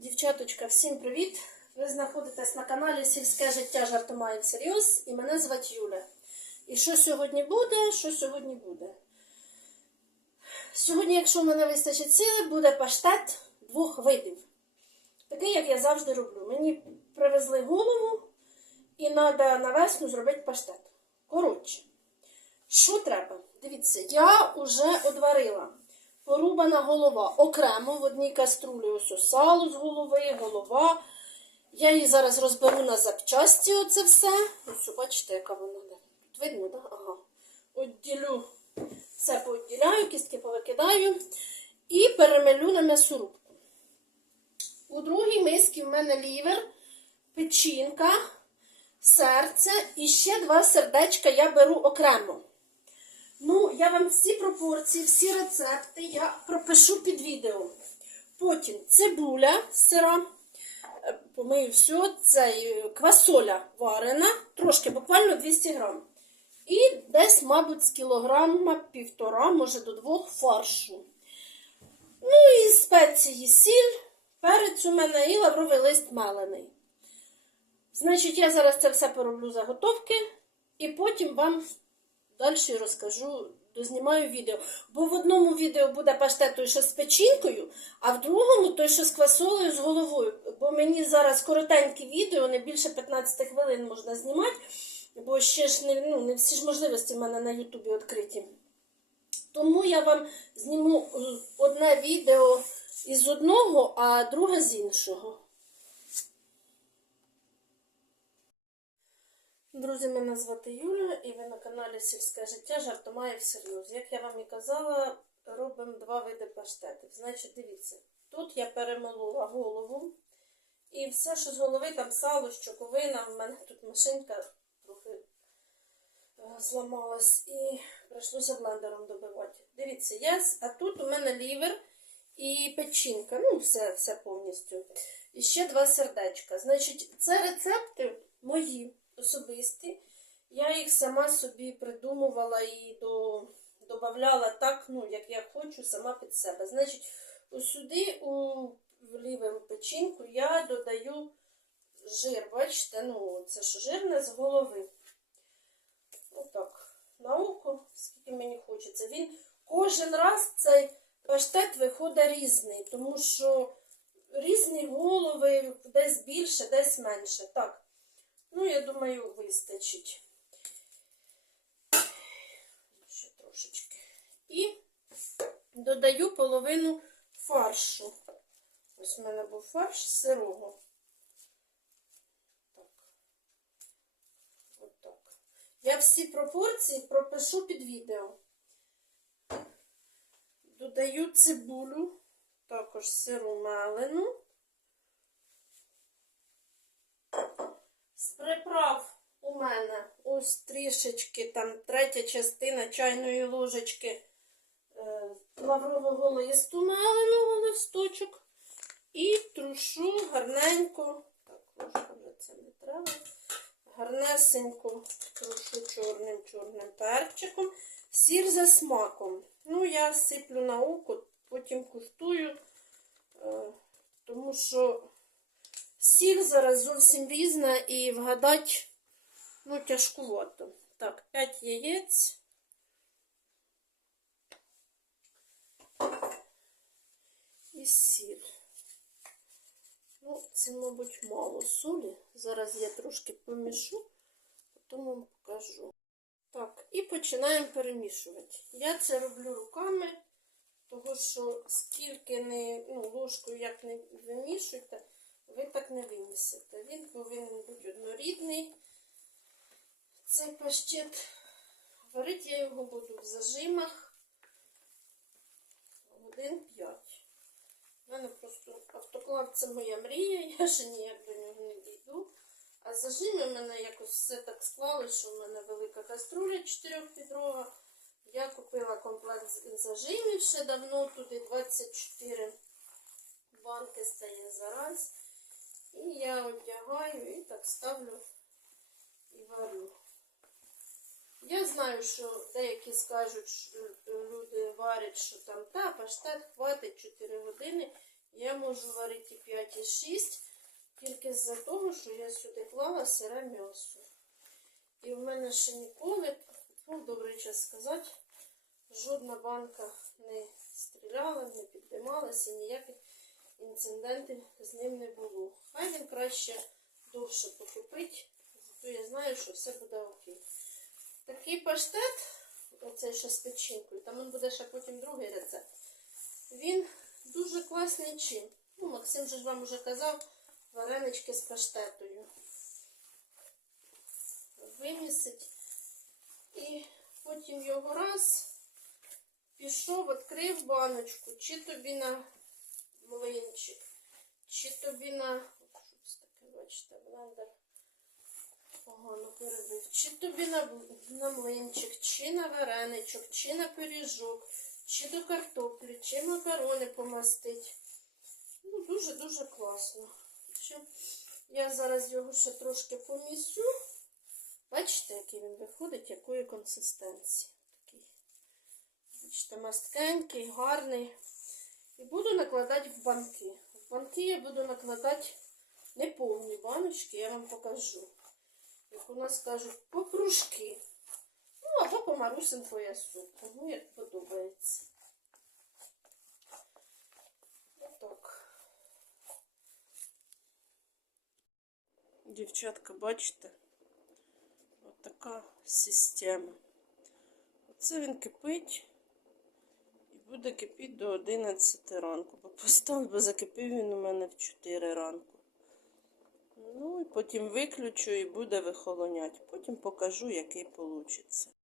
Дівчаточка, всім привіт! Ви знаходитесь на каналі Сільське життя жартомає всерйоз і мене звати Юля. І що сьогодні буде? Що сьогодні буде? Сьогодні, якщо в мене вистачить сили, буде паштет двох видів. Такий, як я завжди роблю. Мені привезли голову і треба на весну зробити паштет. Коротше, що треба? Дивіться, я вже одварила порубана голова окремо в одній каструлі. Ось сало з голови, голова. Я її зараз розберу на запчасті оце все. Ось, бачите, яка вона. Тут видно, так? Ага. Отділю, все поодділяю, кістки повикидаю і перемелю на м'ясорубку. У другій мисці в мене лівер, печінка, серце і ще два сердечка я беру окремо. Ну, я вам всі пропорції, всі рецепти я пропишу під відео. Потім цибуля сира, е, помию все, це е, квасоля варена, трошки, буквально 200 грам. І десь, мабуть, з кілограма півтора, може до двох фаршу. Ну і спеції сіль, перець у мене і лавровий лист мелений. Значить, я зараз це все пороблю заготовки, і потім вам далі розкажу, дознімаю відео. Бо в одному відео буде паштет той, що з печінкою, а в другому той, що з квасолею з головою. Бо мені зараз коротенькі відео, не більше 15 хвилин можна знімати, бо ще ж не, ну, не всі ж можливості в мене на Ютубі відкриті. Тому я вам зніму одне відео із одного, а друге з іншого. Друзі, мене звати Юля і ви на каналі Сільське життя жартомає всерйоз. Як я вам і казала, робимо два види паштетів. Значить, дивіться, тут я перемолола голову і все, що з голови, там сало, щоковина, в мене тут машинка трохи е, зламалась і прийшлося блендером добивати. Дивіться, я, а тут у мене лівер і печінка, ну все, все повністю. І ще два сердечка. Значить, це рецепти мої особисті. Я їх сама собі придумувала і до, додавала так, ну, як я хочу, сама під себе. Значить, ось сюди у в ліверу печінку я додаю жир. Бачите, ну, це що жирне з голови. Отак. На око, скільки мені хочеться. Він кожен раз цей паштет виходить різний, тому що різні голови, десь більше, десь менше. Так. Ну, я думаю, вистачить. Ще трошечки. І додаю половину фаршу. Ось у мене був фарш сирого. Так. Отак. Я всі пропорції пропишу під відео. Додаю цибулю, також сиру мелену. З приправ у мене ось трішечки, там третя частина чайної ложечки е, лаврового листу меленого листочок. І трушу гарненько, так, ложка вже це не треба, гарнесенько трушу чорним чорним перчиком. Сір за смаком. Ну, я сиплю на око, потім куштую, е, тому що Сіль зараз зовсім різна і вгадати ну, тяжкувато. Так, 5 яєць. І сіль. Ну, це, мабуть, мало солі. Зараз я трошки помішу, потім вам покажу. Так, і починаємо перемішувати. Я це роблю руками, тому що скільки не, ну, ложкою як не вимішуєте, ви так не вимісите. Він повинен бути однорідний. Цей паштет. Варити я його буду в зажимах годин 5. У мене просто автоклав це моя мрія, я ще ніяк до нього не дійду. А зажими мене якось все так склалося, що в мене велика каструля 4-підрова. Я купила комплект зажимів ще давно, туди 24 банки стає зараз. І я і так ставлю і варю. Я знаю, що деякі скажуть, що люди варять, що там та паштет хватить 4 години. Я можу варити 5, і 6, тільки з-за того, що я сюди клала сире м'ясо. І в мене ще ніколи, ну, добрий час сказати, жодна банка не стріляла, не підіймалася, ніяких інцидентів з ним не було. Хай він краще довше покипить, зато я знаю, що все буде окей. Такий паштет, оцей ще з печінкою, там він буде ще потім другий рецепт. Він дуже класний чим. Ну, Максим же ж вам уже казав, варенички з паштетою. Вимісить. І потім його раз пішов, відкрив баночку, чи тобі на млинчик, чи тобі на. Бачите, блендер погано перебив. Чи тобі на, на млинчик, чи на вареничок, чи на пиріжок, чи до картоплі, чи макарони помастить. Ну, дуже-дуже класно. Я зараз його ще трошки помісю. Бачите, який він виходить, якої консистенції. Такий. Бачите, масткенький, гарний. І буду накладати в банки. В банки я буду накладати не повні баночки, я вам покажу. Як у нас кажуть, по. Ну, або по марусинку я суп. Кому як подобається. Отак. Дівчатка, бачите? От така система. Оце він кипить і буде кипіти до 11 ранку. Бо постав, бо закипів він у мене в 4 ранку. Ну і потім виключу і буде вихолонять. Потім покажу, який вийде.